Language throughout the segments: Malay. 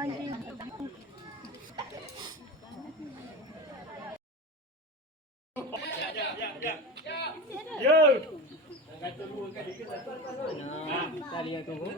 khoai riêng Dư Italia Congo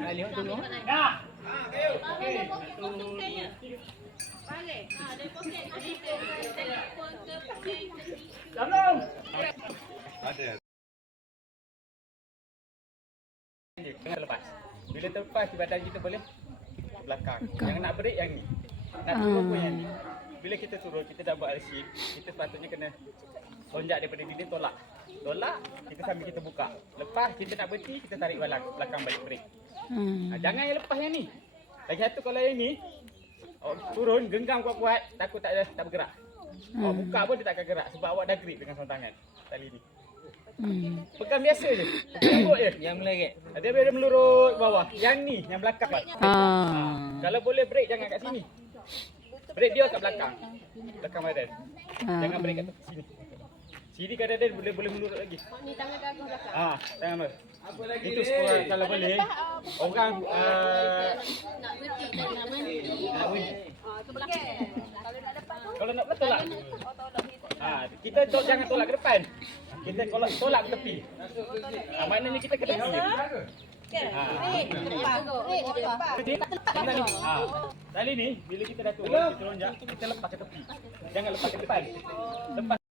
Đây liệu tôi nói Nè Ba đây có cây à Ba đây Ở đây có cây Jangan lepas. Bila terlepas badan kita boleh belakang. Yang nak break yang ni. Nak turun pun yang ni. Bila kita turun, kita dah buat RC, kita sepatutnya kena lonjak daripada dinding tolak. Tolak, kita sambil kita buka. Lepas kita nak berhenti, kita tarik belakang, belakang balik break. Ha, jangan yang lepas yang ni. Lagi satu kalau yang ni, oh, turun, genggam kuat-kuat, takut tak ada, tak bergerak. Awak buka pun dia tak akan gerak sebab awak dah grip dengan seorang tangan tali ni. Pegang biasa je. Lembut je. Yang meleret. Dia bila dia melurut bawah. Yang ni, yang belakang. Ah. Kalau boleh break jangan kat sini. Break dia kat belakang. Belakang badan. Jangan break kat sini. Sini kadang dia boleh boleh melurut lagi. Ni tangan ke atas belakang. Ah, tangan ber. Itu sekurang kalau boleh. Orang uh, Nak berhenti dan nak berhenti. nak berhenti. Ah, tu belakang. Kalau nak depan tu, Kalau nak betul lah. oh tolong kita. Ha, jangan tolak ke depan. Kita tolak tolak ke tepi. Ha, maknanya kita kena. Ha. Jadi, kita ni. Ha. Tali ni bila kita dah turun, kita lonjak, kita lepas ke tepi. Jangan lepas ke depan. Lepas